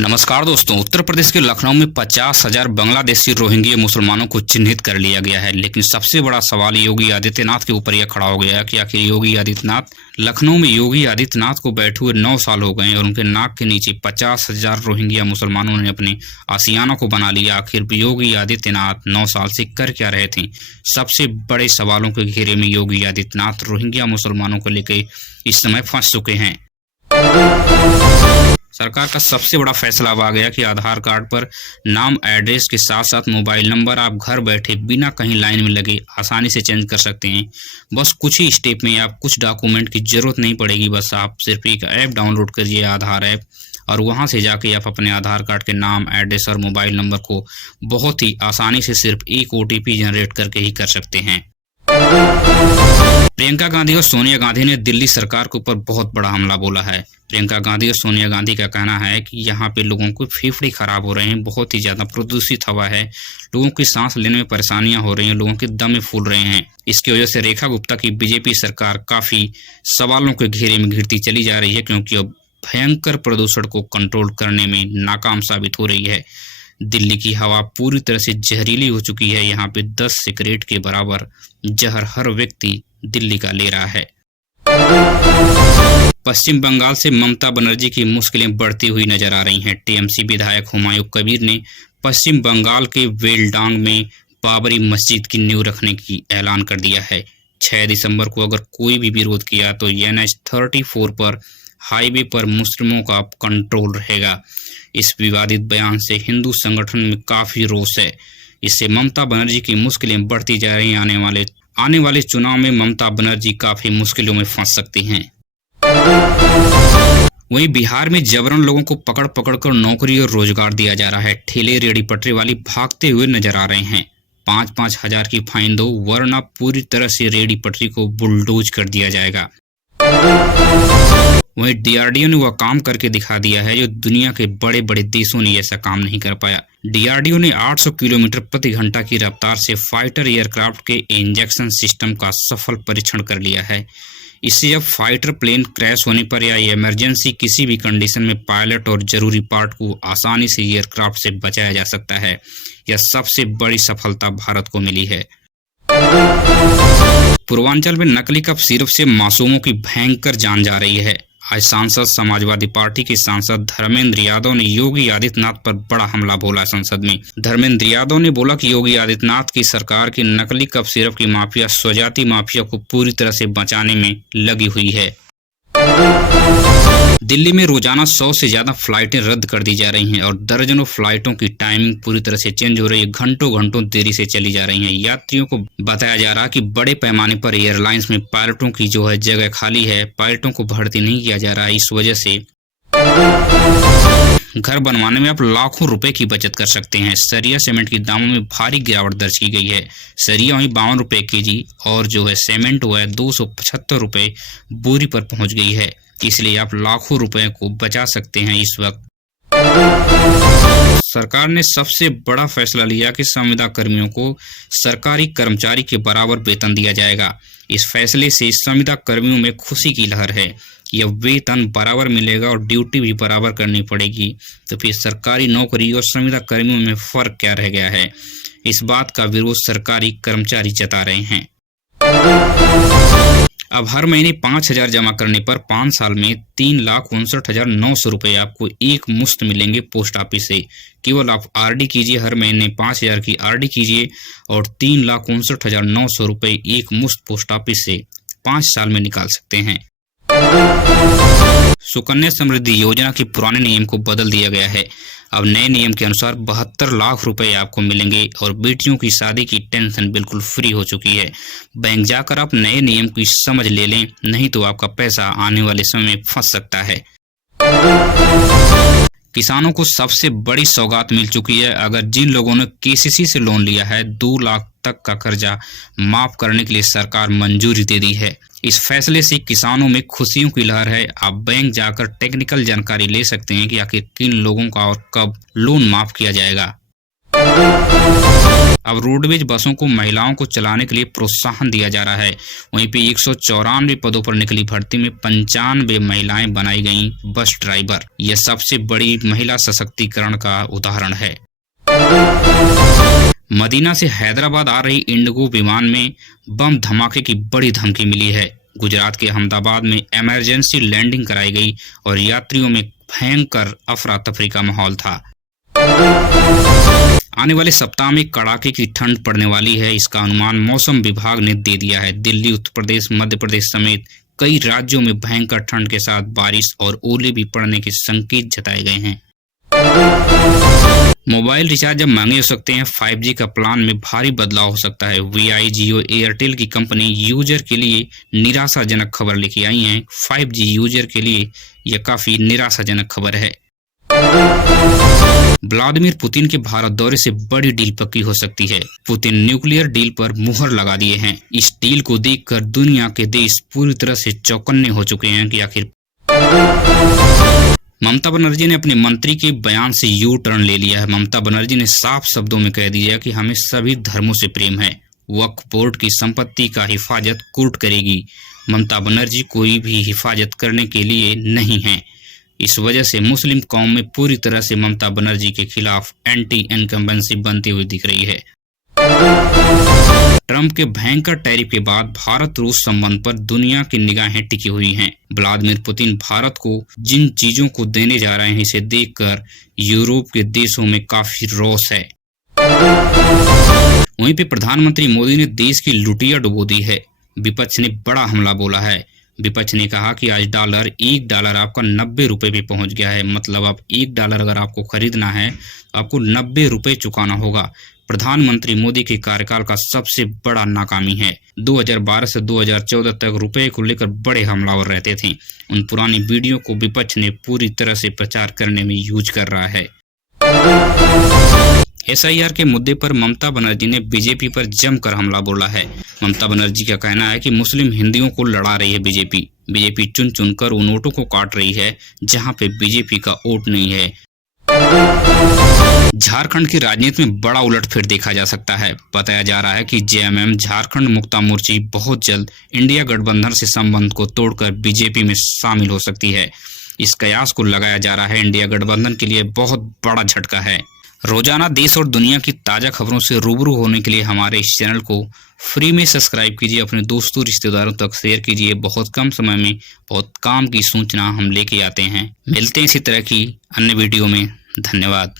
नमस्कार दोस्तों। उत्तर प्रदेश के लखनऊ में 50,000 बांग्लादेशी रोहिंग्या मुसलमानों को चिन्हित कर लिया गया है। लेकिन सबसे बड़ा सवाल योगी आदित्यनाथ के ऊपर यह खड़ा हो गया है कि आखिर योगी आदित्यनाथ लखनऊ में योगी आदित्यनाथ को बैठे हुए 9 साल हो गए और उनके नाक के नीचे 50,000 रोहिंग्या मुसलमानों ने अपने आशियाना को बना लिया। आखिर योगी आदित्यनाथ 9 साल से कर क्या रहे थे? सबसे बड़े सवालों के घेरे में योगी आदित्यनाथ रोहिंग्या मुसलमानों को लेकर इस समय फंस चुके हैं। सरकार का सबसे बड़ा फैसला अब आ गया कि आधार कार्ड पर नाम, एड्रेस के साथ साथ मोबाइल नंबर आप घर बैठे बिना कहीं लाइन में लगे आसानी से चेंज कर सकते हैं। बस कुछ ही स्टेप में आप कुछ डॉक्यूमेंट की जरूरत नहीं पड़ेगी। बस आप सिर्फ एक ऐप डाउनलोड करिए, आधार ऐप, और वहां से जाके आप अपने आधार कार्ड के नाम, एड्रेस और मोबाइल नंबर को बहुत ही आसानी से सिर्फ एक OTP जनरेट करके ही कर सकते हैं। प्रियंका गांधी और सोनिया गांधी ने दिल्ली सरकार के ऊपर बहुत बड़ा हमला बोला है। प्रियंका गांधी और सोनिया गांधी का कहना है कि यहाँ पे लोगों को फेफड़े खराब हो रहे हैं, बहुत ही ज्यादा प्रदूषित हवा है, लोगों की सांस लेने में परेशानियां हो रही हैं, लोगों के दम फूल रहे हैं। इसकी वजह से रेखा गुप्ता की बीजेपी सरकार काफी सवालों के घेरे में घिरती चली जा रही है, क्योंकि अब भयंकर प्रदूषण को कंट्रोल करने में नाकाम साबित हो रही है। दिल्ली की हवा पूरी तरह से जहरीली हो चुकी है। यहाँ पे 10 सिगरेट के बराबर जहर हर व्यक्ति दिल्ली का ले रहा है। पश्चिम बंगाल से ममता बनर्जी की मुश्किलें बढ़ती हुई नजर आ रही हैं। TMC विधायक हुमायूं कबीर ने पश्चिम बंगाल के वेलडांग में बाबरी मस्जिद की नींव रखने की ऐलान कर दिया है। 6 दिसंबर को अगर कोई भी विरोध किया तो NH 34 पर हाईवे पर मुस्लिमों का कंट्रोल रहेगा। इस विवादित बयान से हिंदू संगठन में काफी रोष है। इससे ममता बनर्जी की मुश्किलें बढ़ती जा रही हैं। आने वाले चुनाव में ममता बनर्जी काफी मुश्किलों में फंस सकती हैं। वहीं बिहार में जबरन लोगों को पकड़ कर नौकरी और रोजगार दिया जा रहा है। ठेले, रेहड़ी पटरी वाली भागते हुए नजर आ रहे हैं। 5-5 हजार की फाइन दो, वरना पूरी तरह से रेहड़ी पटरी को बुलडोज कर दिया जाएगा। वहीं DRDO ने वह काम करके दिखा दिया है जो दुनिया के बड़े बड़े देशों ने ऐसा काम नहीं कर पाया। DRDO ने 800 किलोमीटर प्रति घंटा की रफ्तार से फाइटर एयरक्राफ्ट के इंजेक्शन सिस्टम का सफल परीक्षण कर लिया है। इससे अब फाइटर प्लेन क्रैश होने पर या इमरजेंसी किसी भी कंडीशन में पायलट और जरूरी पार्ट को आसानी से एयरक्राफ्ट से बचाया जा सकता है। यह सबसे बड़ी सफलता भारत को मिली है। पूर्वांचल में नकली कफ सिरप से मासूमों की भयंकर जान जा रही है। आज सांसद समाजवादी पार्टी के सांसद धर्मेंद्र यादव ने योगी आदित्यनाथ पर बड़ा हमला बोला। संसद में धर्मेंद्र यादव ने बोला कि योगी आदित्यनाथ की सरकार की नकली कफ सिरप की माफिया स्वजाति माफिया को पूरी तरह से बचाने में लगी हुई है। दिल्ली में रोजाना 100 से ज्यादा फ्लाइटें रद्द कर दी जा रही हैं और दर्जनों फ्लाइटों की टाइमिंग पूरी तरह से चेंज हो रही है। घंटों देरी से चली जा रही हैं। यात्रियों को बताया जा रहा है कि बड़े पैमाने पर एयरलाइंस में पायलटों की जो है जगह खाली है, पायलटों को भर्ती नहीं किया जा रहा है। इस वजह से घर बनवाने में आप लाखों रुपए की बचत कर सकते हैं। सरिया सीमेंट के दामों में भारी गिरावट दर्ज की गई है। सरिया वहीं 52 रुपए kg और जो है सीमेंट वो है 275 रुपए बोरी पर पहुंच गई है। इसलिए आप लाखों रुपए को बचा सकते हैं। इस वक्त सरकार ने सबसे बड़ा फैसला लिया कि संविदा कर्मियों को सरकारी कर्मचारी के बराबर वेतन दिया जाएगा। इस फैसले से संविदा कर्मियों में खुशी की लहर है। यह वेतन बराबर मिलेगा और ड्यूटी भी बराबर करनी पड़ेगी। तो फिर सरकारी नौकरी और संविदा कर्मियों में फर्क क्या रह गया है? इस बात का विरोध सरकारी कर्मचारी जता रहे हैं। अब हर महीने 5,000 जमा करने पर 5 साल में 3,59,900 रुपए आपको एक मुश्त मिलेंगे पोस्ट ऑफिस से। केवल आप RD कीजिए, हर महीने 5,000 की RD कीजिए और 3,59,900 रुपए एक मुश्त पोस्ट ऑफिस से 5 साल में निकाल सकते हैं। सुकन्या समृद्धि योजना के पुराने नियम को बदल दिया गया है। अब नए नियम के अनुसार 72 लाख रुपए आपको मिलेंगे और बेटियों की शादी की टेंशन बिल्कुल फ्री हो चुकी है। बैंक जाकर आप नए नियम की समझ ले लें, नहीं तो आपका पैसा आने वाले समय में फंस सकता है। किसानों को सबसे बड़ी सौगात मिल चुकी है। अगर जिन लोगों ने KCC से लोन लिया है, 2 लाख तक का कर्जा माफ करने के लिए सरकार मंजूरी दे दी है। इस फैसले से किसानों में खुशियों की लहर है। आप बैंक जाकर टेक्निकल जानकारी ले सकते हैं कि आखिर किन लोगों का और कब लोन माफ किया जाएगा। अब रोडवेज बसों को महिलाओं को चलाने के लिए प्रोत्साहन दिया जा रहा है। वहीं पे 194 पदों पर निकली भर्ती में 95 महिलाएं बनाई गईं बस ड्राइवर। यह सबसे बड़ी महिला सशक्तिकरण का उदाहरण है। मदीना से हैदराबाद आ रही इंडिगो विमान में बम धमाके की बड़ी धमकी मिली है। गुजरात के अहमदाबाद में इमरजेंसी लैंडिंग कराई गई और यात्रियों में भयंकर अफरा तफरी का माहौल था। आने वाले सप्ताह में कड़ाके की ठंड पड़ने वाली है, इसका अनुमान मौसम विभाग ने दे दिया है। दिल्ली, उत्तर प्रदेश, मध्य प्रदेश समेत कई राज्यों में भयंकर ठंड के साथ बारिश और ओले भी पड़ने के संकेत जताए गए हैं। मोबाइल रिचार्ज अब महंगे हो सकते हैं। 5G का प्लान में भारी बदलाव हो सकता है। VI, जियो, एयरटेल की कंपनी यूजर के लिए निराशाजनक खबर लेके आई हैं। 5G यूजर के लिए यह काफी निराशाजनक खबर है। व्लादिमीर पुतिन के भारत दौरे से बड़ी डील पक्की हो सकती है। पुतिन न्यूक्लियर डील पर मुहर लगा दिए हैं। इस डील को देखकर दुनिया के देश पूरी तरह से चौकन्ने हो चुके हैं कि आखिर ममता बनर्जी ने अपने मंत्री के बयान से यू टर्न ले लिया है। ममता बनर्जी ने साफ शब्दों में कह दिया कि हमें सभी धर्मों से प्रेम है। वक्फ बोर्ड की संपत्ति का हिफाजत कोर्ट करेगी। ममता बनर्जी कोई भी हिफाजत करने के लिए नहीं है। इस वजह से मुस्लिम कौम में पूरी तरह से ममता बनर्जी के खिलाफ एंटी इनकम्बेंसी बनती हुई दिख रही है। ट्रंप के भयंकर टैरिफ के बाद भारत रूस संबंध पर दुनिया की निगाहें टिकी हुई हैं। व्लादिमीर पुतिन भारत को जिन चीजों को देने जा रहे हैं, इसे देखकर यूरोप के देशों में काफी रोष है। वहीं पे प्रधानमंत्री मोदी ने देश की लुटिया डुबो दी है। विपक्ष ने बड़ा हमला बोला है। विपक्ष ने कहा कि आज $1 आपका 90 रुपए पे पहुंच गया है। मतलब अब $1 अगर आपको खरीदना है आपको 90 रुपए चुकाना होगा। प्रधानमंत्री मोदी के कार्यकाल का सबसे बड़ा नाकामी है। 2012 से 2014 तक रुपए को लेकर बड़े हमलावर रहते थे। उन पुरानी वीडियो को विपक्ष ने पूरी तरह से प्रचार करने में यूज कर रहा है। SIR के मुद्दे पर ममता बनर्जी ने बीजेपी पर जमकर हमला बोला है। ममता बनर्जी का कहना है कि मुस्लिम हिंदुओं को लड़ा रही है बीजेपी चुन चुनकर उन वोटों को काट रही है जहां पे बीजेपी का वोट नहीं है। झारखंड की राजनीति में बड़ा उलटफेर देखा जा सकता है। बताया जा रहा है कि JMM झारखंड मुक्ता मोर्चा बहुत जल्द इंडिया गठबंधन से संबंध को तोड़कर बीजेपी में शामिल हो सकती है। इस कयास को लगाया जा रहा है इंडिया गठबंधन के लिए बहुत बड़ा झटका है। रोजाना देश और दुनिया की ताजा खबरों से रूबरू होने के लिए हमारे इस चैनल को फ्री में सब्सक्राइब कीजिए, अपने दोस्तों रिश्तेदारों तक शेयर कीजिए। बहुत कम समय में बहुत काम की सूचना हम लेके आते हैं। मिलते हैं इसी तरह की अन्य वीडियो में। धन्यवाद।